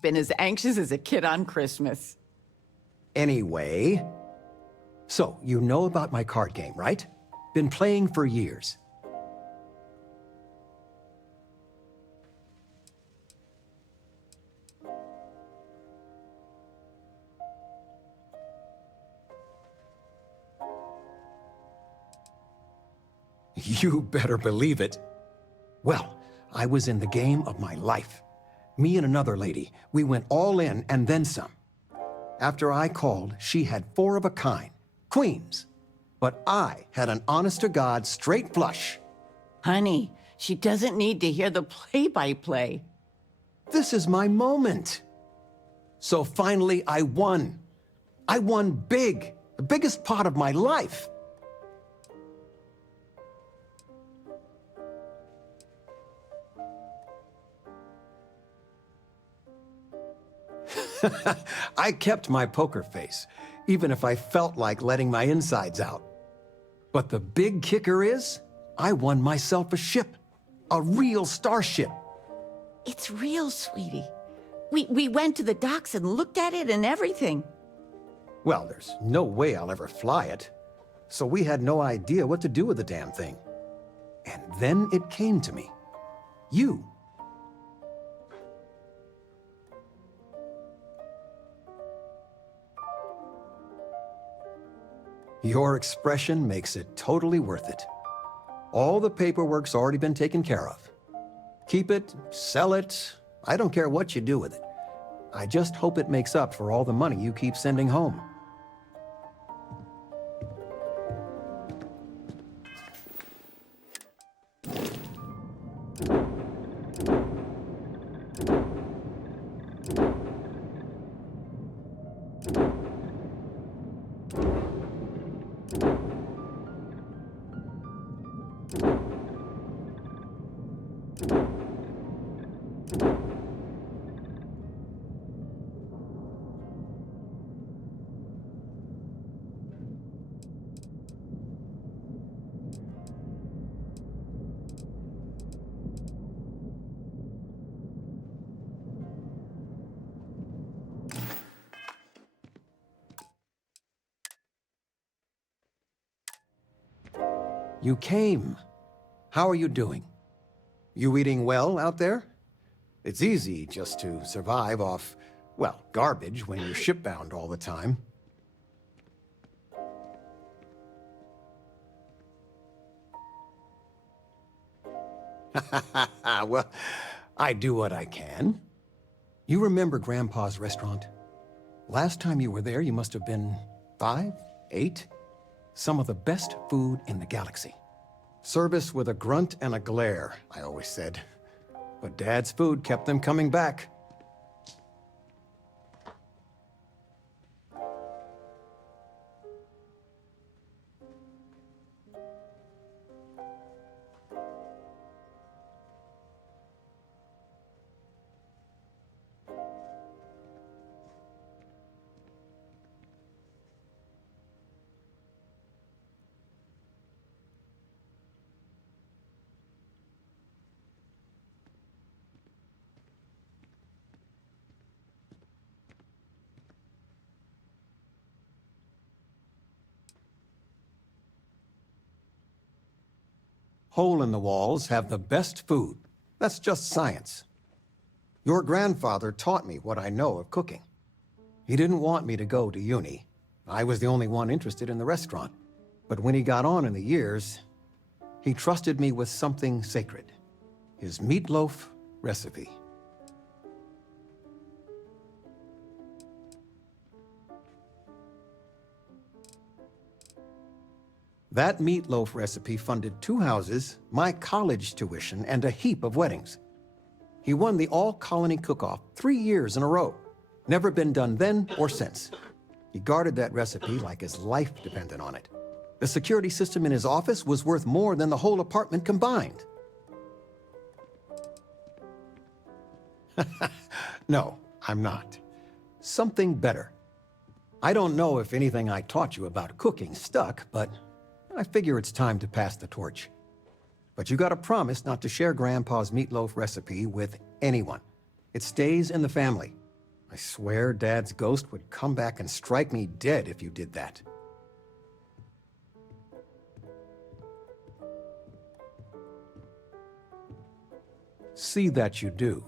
Been as anxious as a kid on Christmas. Anyway, so you know about my card game, right? Been playing for years. You better believe it. Well, I was in the game of my life. Me and another lady, we went all in and then some. After I called, she had 4 of a kind, queens. But I had an honest-to-God straight flush. Honey, she doesn't need to hear the play-by-play. This is my moment. So finally, I won. I won big, the biggest pot of my life. I kept my poker face, even if I felt like letting my insides out. But the big kicker is, I won myself a ship. A real starship. It's real, sweetie. We went to the docks and looked at it and everything. Well, there's no way I'll ever fly it. So we had no idea what to do with the damn thing. And then it came to me. You. Your expression makes it totally worth it. All the paperwork's already been taken care of. Keep it, sell it, I don't care what you do with it. I just hope it makes up for all the money you keep sending home. You came. How are you doing? You eating well out there? It's easy just to survive off, well, garbage when you're shipbound all the time. Well, I do what I can. You remember Grandpa's restaurant? Last time you were there, you must have been 5, 8? Some of the best food in the galaxy. Service with a grunt and a glare, I always said. But Dad's food kept them coming back. Hole-in-the-walls have the best food. That's just science. Your grandfather taught me what I know of cooking. He didn't want me to go to uni. I was the only one interested in the restaurant. But when he got on in the years, he trusted me with something sacred. His meatloaf recipe. That meatloaf recipe funded 2 houses, my college tuition, and a heap of weddings. He won the all-colony cook-off 3 years in a row. Never been done then or since. He guarded that recipe like his life depended on it. The security system in his office was worth more than the whole apartment combined. No, I'm not. Something better. I don't know if anything I taught you about cooking stuck, but I figure it's time to pass the torch. But you gotta promise not to share Grandpa's meatloaf recipe with anyone. It stays in the family. I swear Dad's ghost would come back and strike me dead if you did that. See that you do.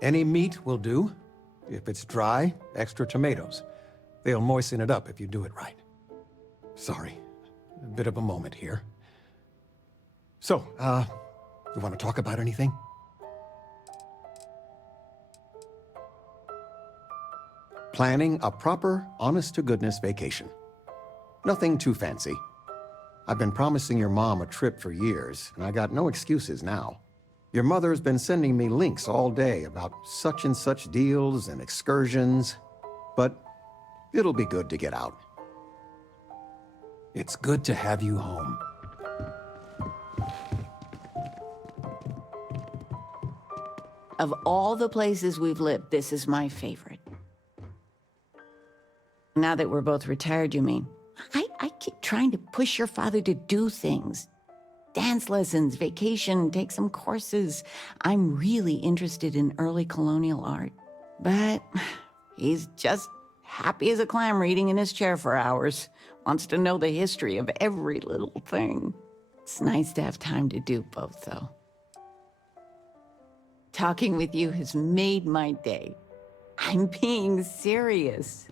Any meat will do. If it's dry, extra tomatoes. They'll moisten it up if you do it right. Sorry, a bit of a moment here. So, you want to talk about anything? Planning a proper, honest-to-goodness vacation. Nothing too fancy. I've been promising your mom a trip for years, and I got no excuses now. Your mother's been sending me links all day about such and such deals and excursions, but it'll be good to get out. It's good to have you home. Of all the places we've lived, this is my favorite. Now that we're both retired, you mean? I keep trying to push your father to do things. Dance lessons, vacation, take some courses. I'm really interested in early colonial art. But he's just happy as a clam reading in his chair for hours. Wants to know the history of every little thing. It's nice to have time to do both, though. Talking with you has made my day. I'm being serious.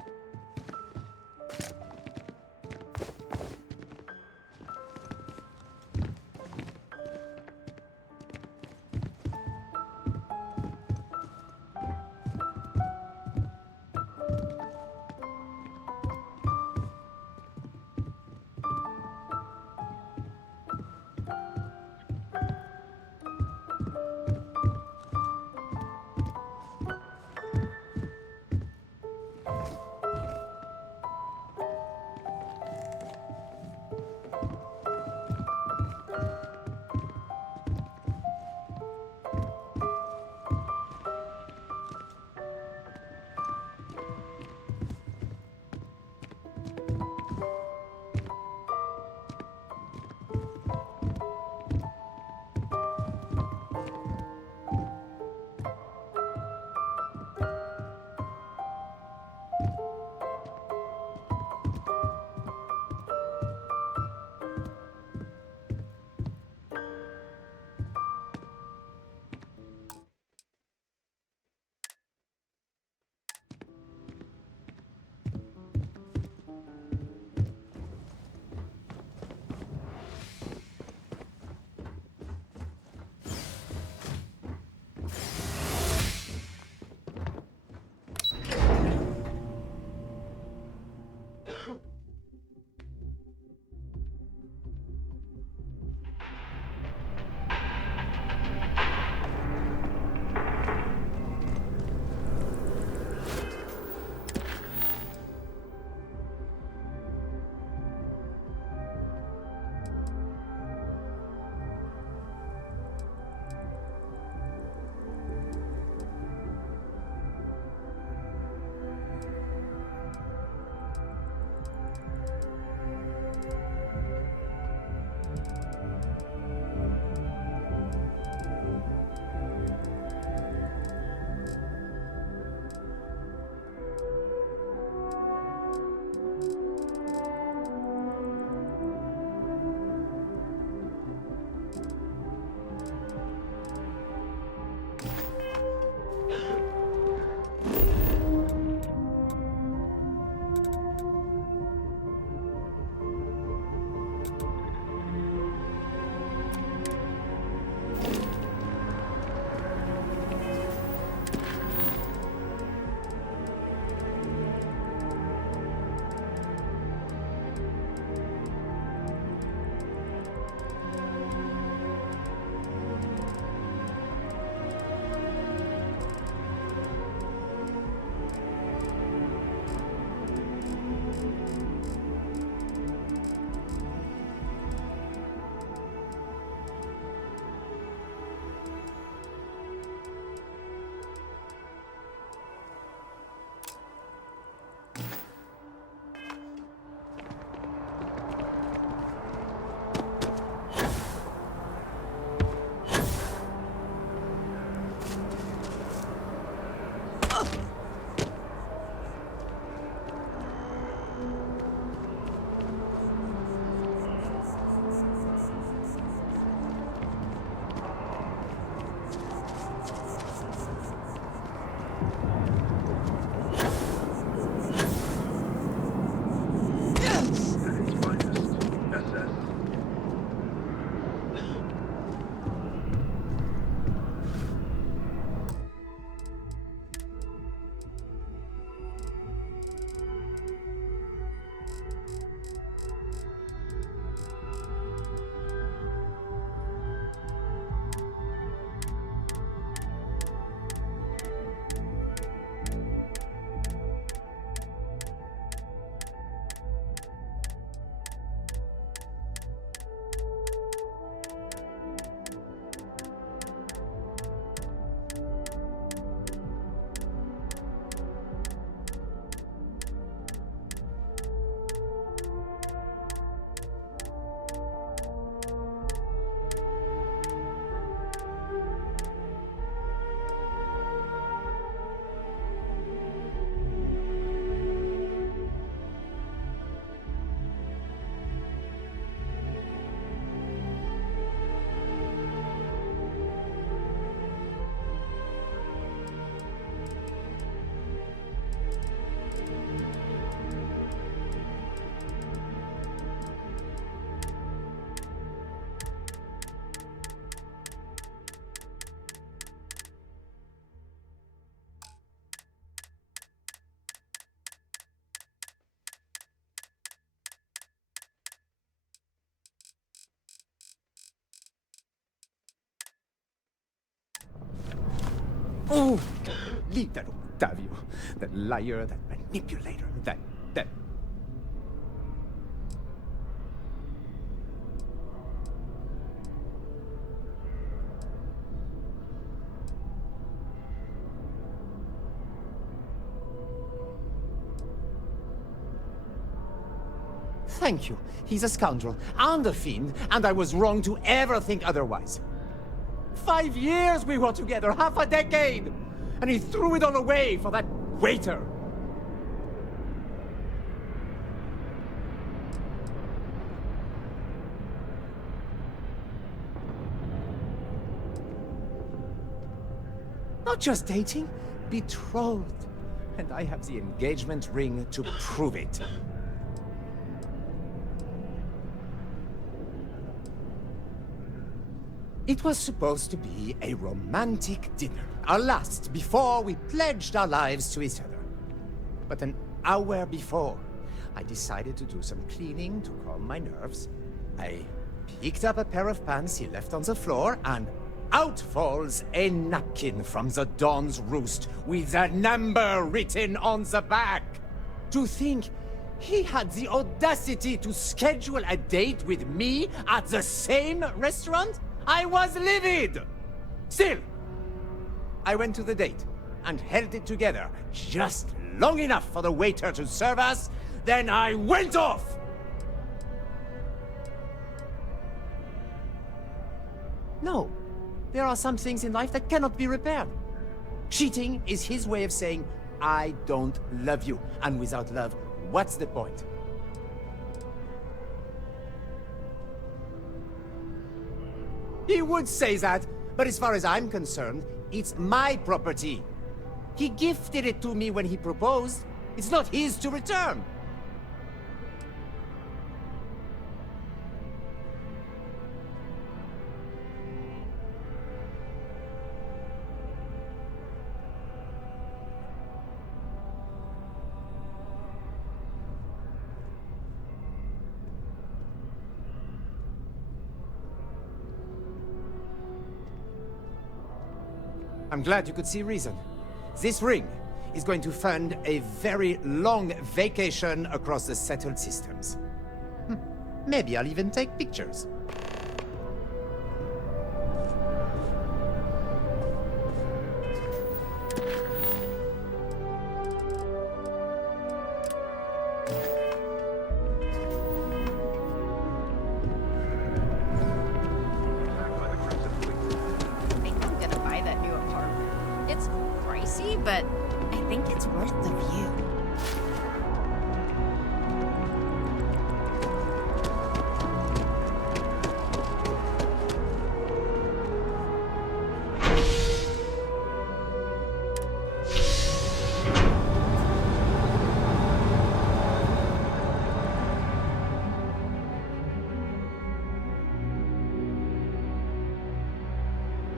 Oh, leave that Octavio. That liar, that manipulator, that... Thank you. He's a scoundrel and a fiend, and I was wrong to ever think otherwise. 5 years we were together, half a decade! And he threw it all away for that waiter! Not just dating, betrothed. And I have the engagement ring to prove it. It was supposed to be a romantic dinner, our last before we pledged our lives to each other. But an hour before, I decided to do some cleaning to calm my nerves. I picked up a pair of pants he left on the floor, and out falls a napkin from the Dawn's Roost with a number written on the back. To think he had the audacity to schedule a date with me at the same restaurant? I was livid! Still, I went to the date and held it together just long enough for the waiter to serve us, then I went off! No, there are some things in life that cannot be repaired. Cheating is his way of saying, I don't love you, and without love, what's the point? He would say that, but as far as I'm concerned, it's my property. He gifted it to me when he proposed. It's not his to return. I'm glad you could see reason. This ring is going to fund a very long vacation across the settled systems. Maybe I'll even take pictures. But I think it's worth the view.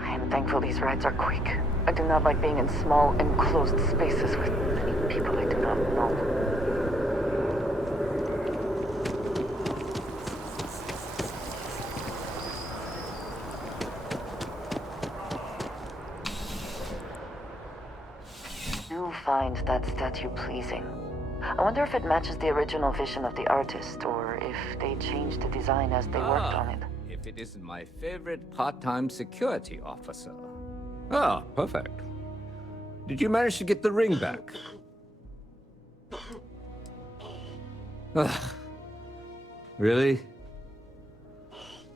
I am thankful these rides are quick. I do not like being in small, enclosed spaces with many people I do not know. I do find that statue pleasing. I wonder if it matches the original vision of the artist, or if they changed the design as they worked on it. If it isn't my favorite part-time security officer. Ah, perfect. Did you manage to get the ring back? Ugh. Really?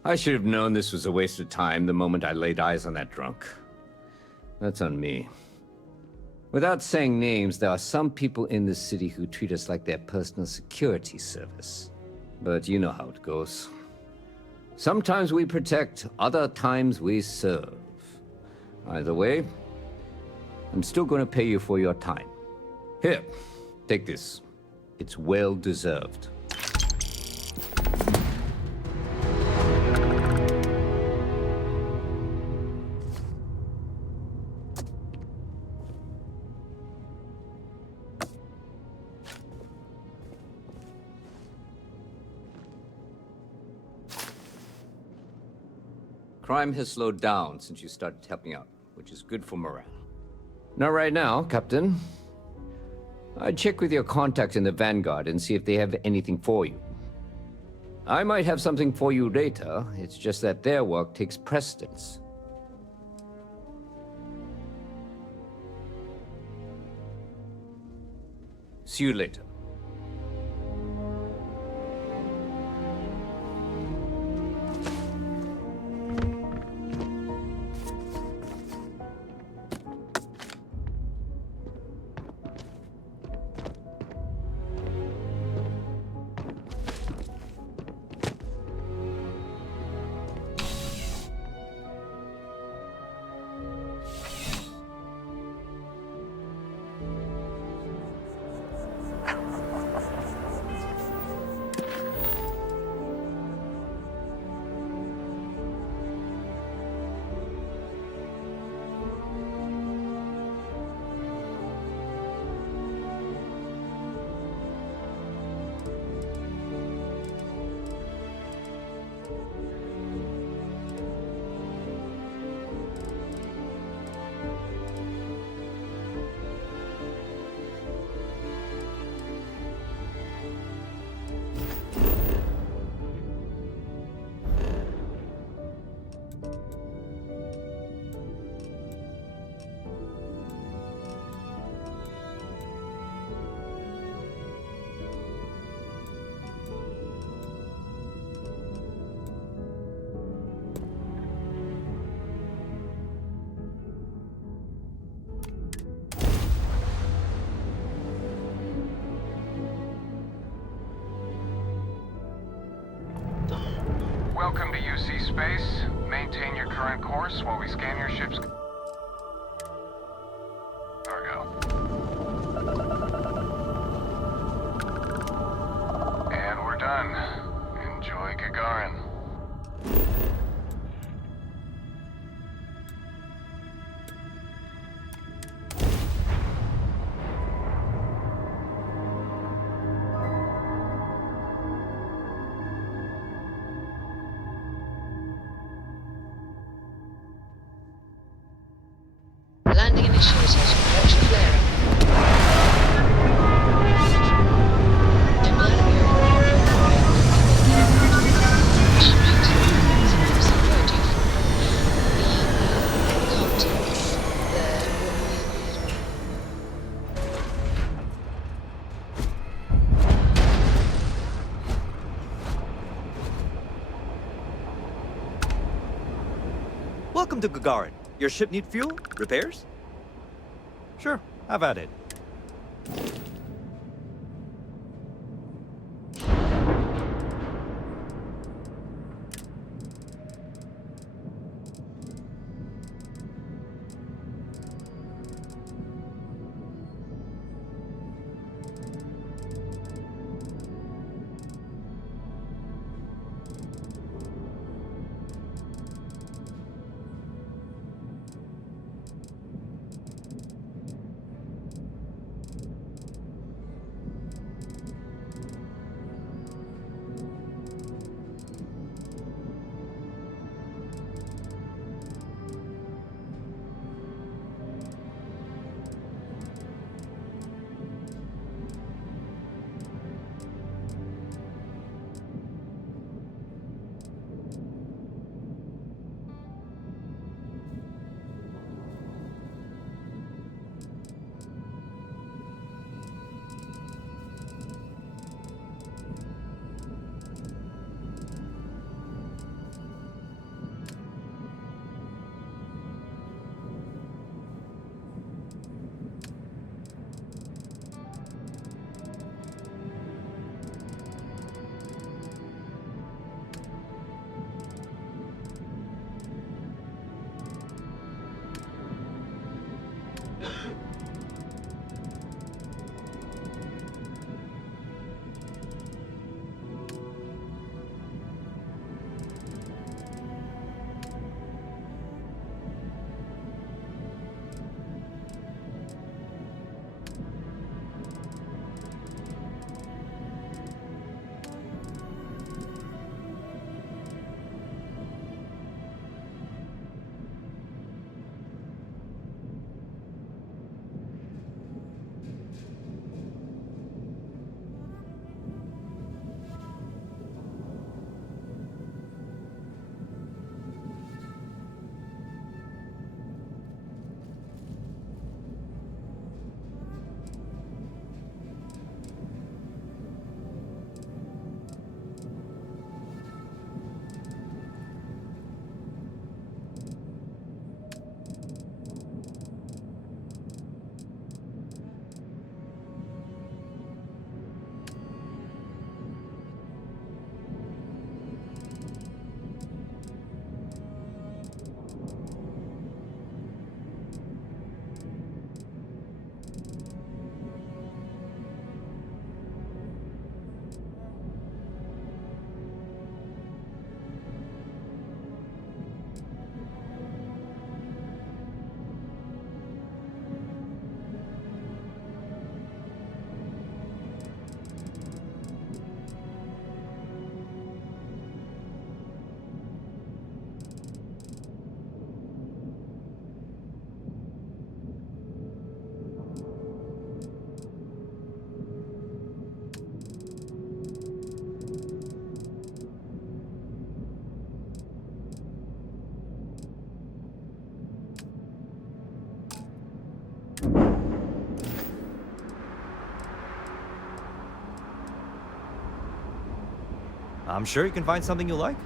I should have known this was a waste of time the moment I laid eyes on that drunk. That's on me. Without saying names, there are some people in this city who treat us like their personal security service. But you know how it goes. Sometimes we protect, other times we serve. Either way, I'm still going to pay you for your time. Here, take this. It's well deserved. Crime has slowed down since you started helping out, which is good for morale. Not right now, Captain. I'd check with your contacts in the Vanguard and see if they have anything for you. I might have something for you later, it's just that their work takes precedence. See you later. Welcome to UC Space. Maintain your current course while we scan your ship's cargo. And we're done. Enjoy Gagarin. Landing initiated. Watch the flare up. Welcome to Gagarin. Your ship need fuel? Repairs? Sure, have at it. I'm sure you can find something you like.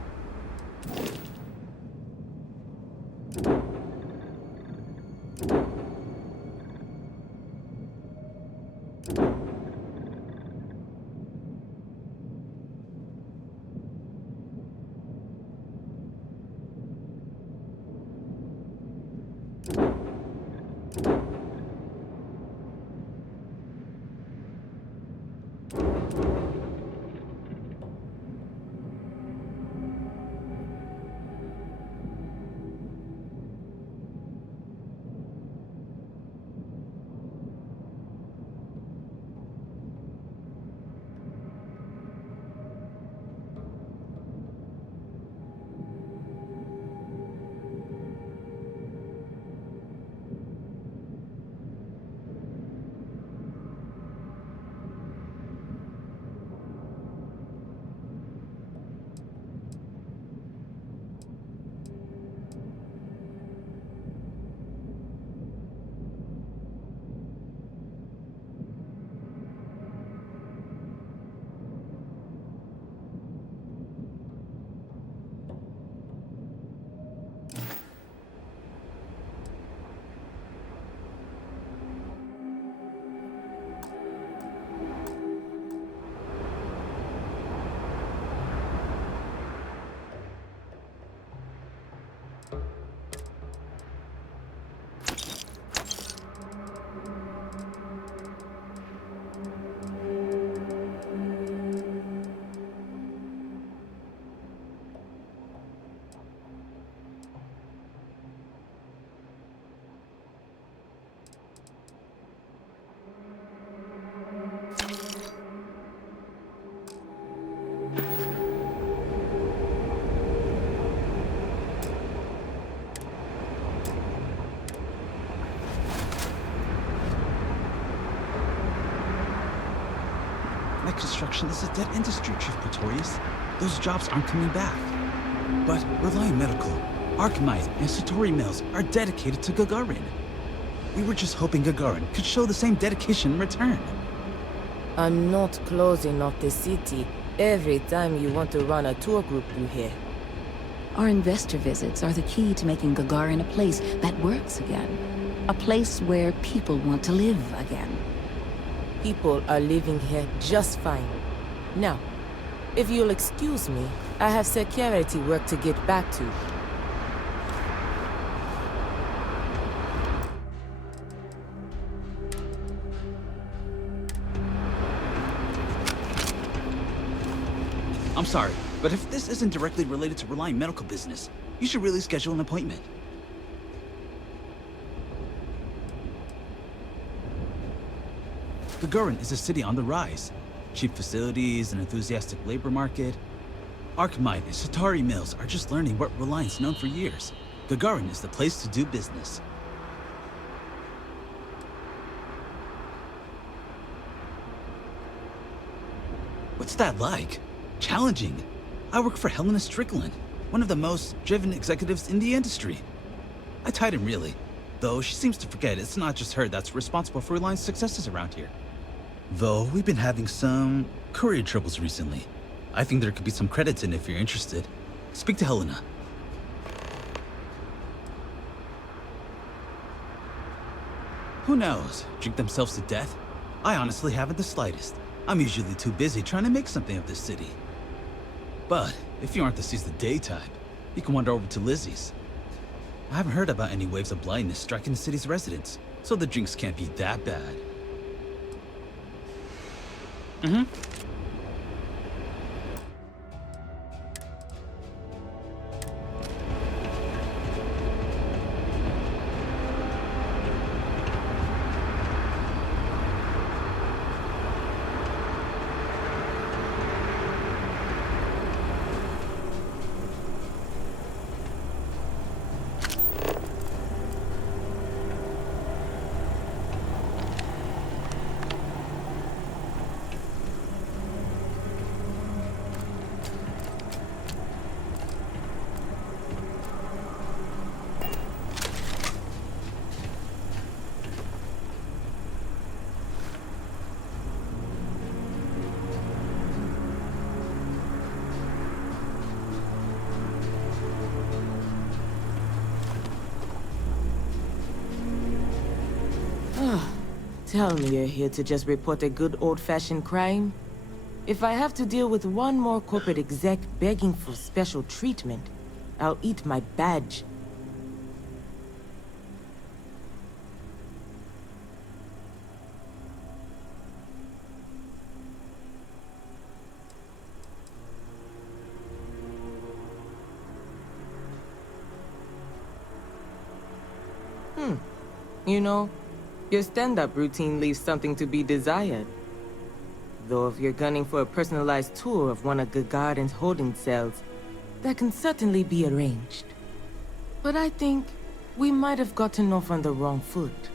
Like construction is a dead industry, Chief Pretorius. Those jobs aren't coming back. But Reliant Medical, Archmite, and Satori Mills are dedicated to Gagarin. We were just hoping Gagarin could show the same dedication in return. I'm not closing off the city every time you want to run a tour group through here. Our investor visits are the key to making Gagarin a place that works again. A place where people want to live again. People are living here just fine. Now, if you'll excuse me, I have security work to get back to. I'm sorry, but if this isn't directly related to Reliant Medical business, you should really schedule an appointment. Gagarin is a city on the rise. Cheap facilities, an enthusiastic labor market. Archmite and Satari Mills are just learning what Reliant's known for years. Gagarin is the place to do business. What's that like? Challenging. I work for Helena Strickland, one of the most driven executives in the industry. I tied him really, though she seems to forget it's not just her that's responsible for Reliant's successes around here. Though we've been having some courier troubles recently. I think there could be some credits in if you're interested. Speak to Helena. Who knows? Drink themselves to death? I honestly haven't the slightest. I'm usually too busy trying to make something of this city. But if you aren't to seize the day type, you can wander over to Lizzie's. I haven't heard about any waves of blindness striking the city's residents, so the drinks can't be that bad. Tell me you're here to just report a good old-fashioned crime? If I have to deal with one more corporate exec begging for special treatment, I'll eat my badge. You know, your stand-up routine leaves something to be desired. Though if you're gunning for a personalized tour of one of Gagarin's holding cells, that can certainly be arranged. But I think we might have gotten off on the wrong foot.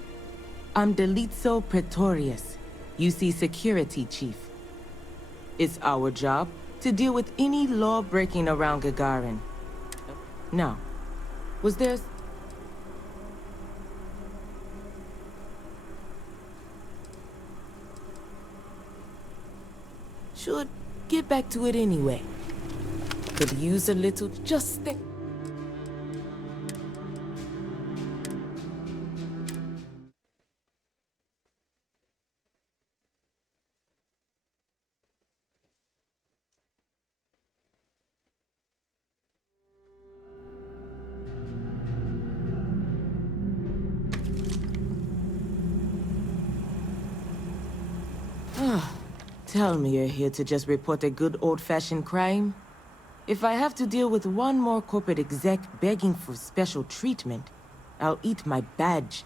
I'm Delitzo Pretorius, UC Security Chief. It's our job to deal with any law breaking around Gagarin. Now, was there... Should get back to it anyway. Could use a little just think. Tell me you're here to just report a good old-fashioned crime? If I have to deal with one more corporate exec begging for special treatment, I'll eat my badge.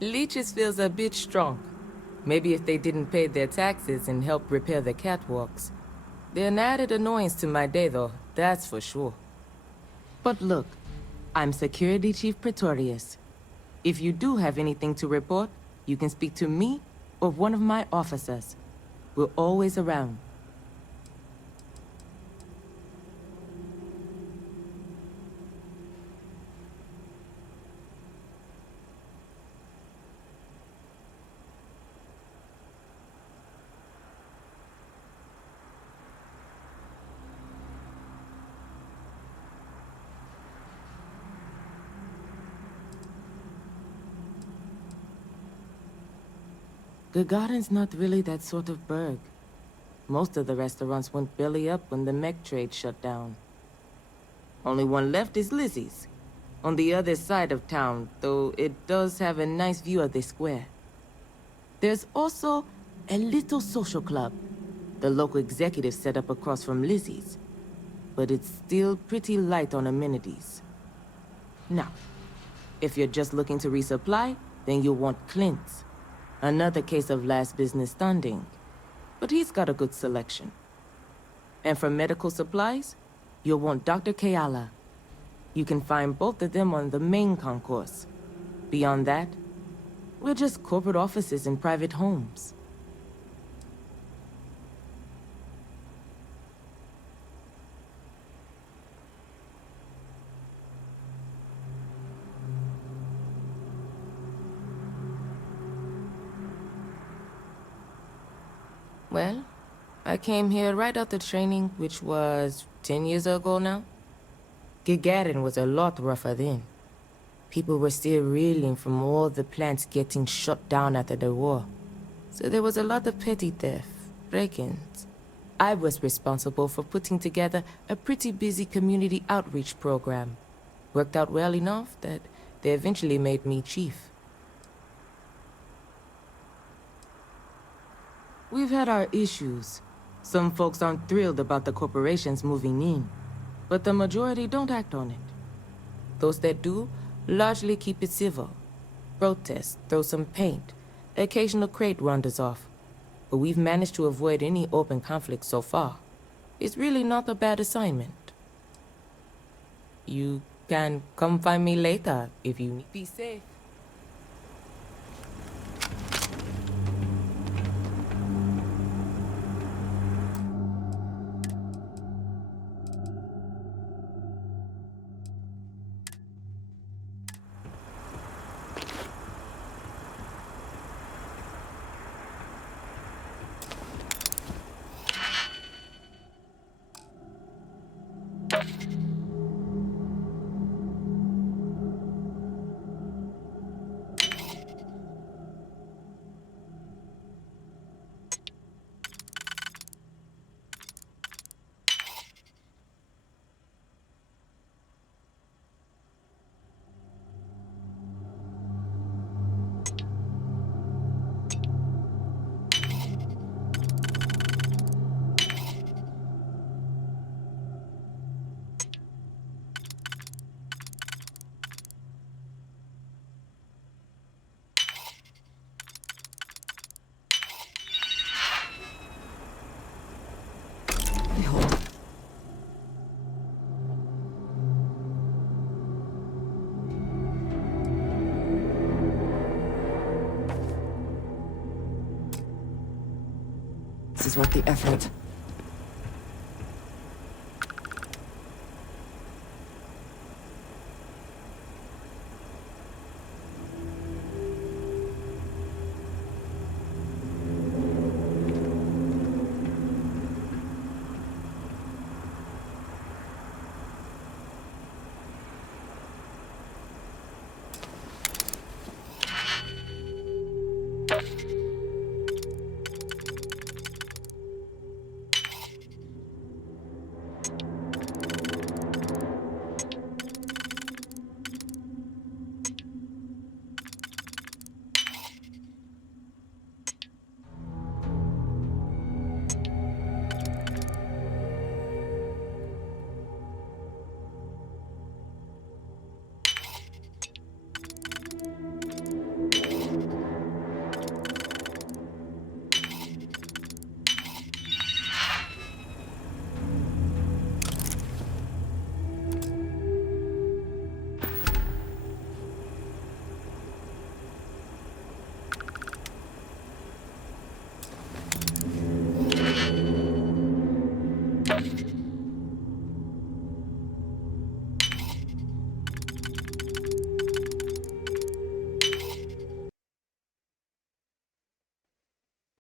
Leeches feels a bit strong. Maybe if they didn't pay their taxes and help repair the catwalks. They're an added annoyance to my day, though, that's for sure. But look, I'm Security Chief Pretorius. If you do have anything to report, you can speak to me or one of my officers. We're always around. Gagarin's not really that sort of burg. Most of the restaurants went belly up when the mech trade shut down. Only one left is Lizzie's, on the other side of town, though it does have a nice view of the square. There's also a little social club the local executive set up across from Lizzie's, but it's still pretty light on amenities. Now, if you're just looking to resupply, then you'll want Clint's. Another case of last business standing, but he's got a good selection. And for medical supplies, you'll want Dr. Keala. You can find both of them on the main concourse. Beyond that, we're just corporate offices and private homes. Well, I came here right after training, which was 10 years ago now. Gagarin was a lot rougher then. People were still reeling from all the plants getting shut down after the war. So there was a lot of petty theft, break-ins. I was responsible for putting together a pretty busy community outreach program. Worked out well enough that they eventually made me chief. We've had our issues. Some folks aren't thrilled about the corporations moving in, but the majority don't act on it. Those that do largely keep it civil. Protest, throw some paint, occasional crate wanders off. But we've managed to avoid any open conflict so far. It's really not a bad assignment. You can come find me later if you need. Be safe. always worth the effort.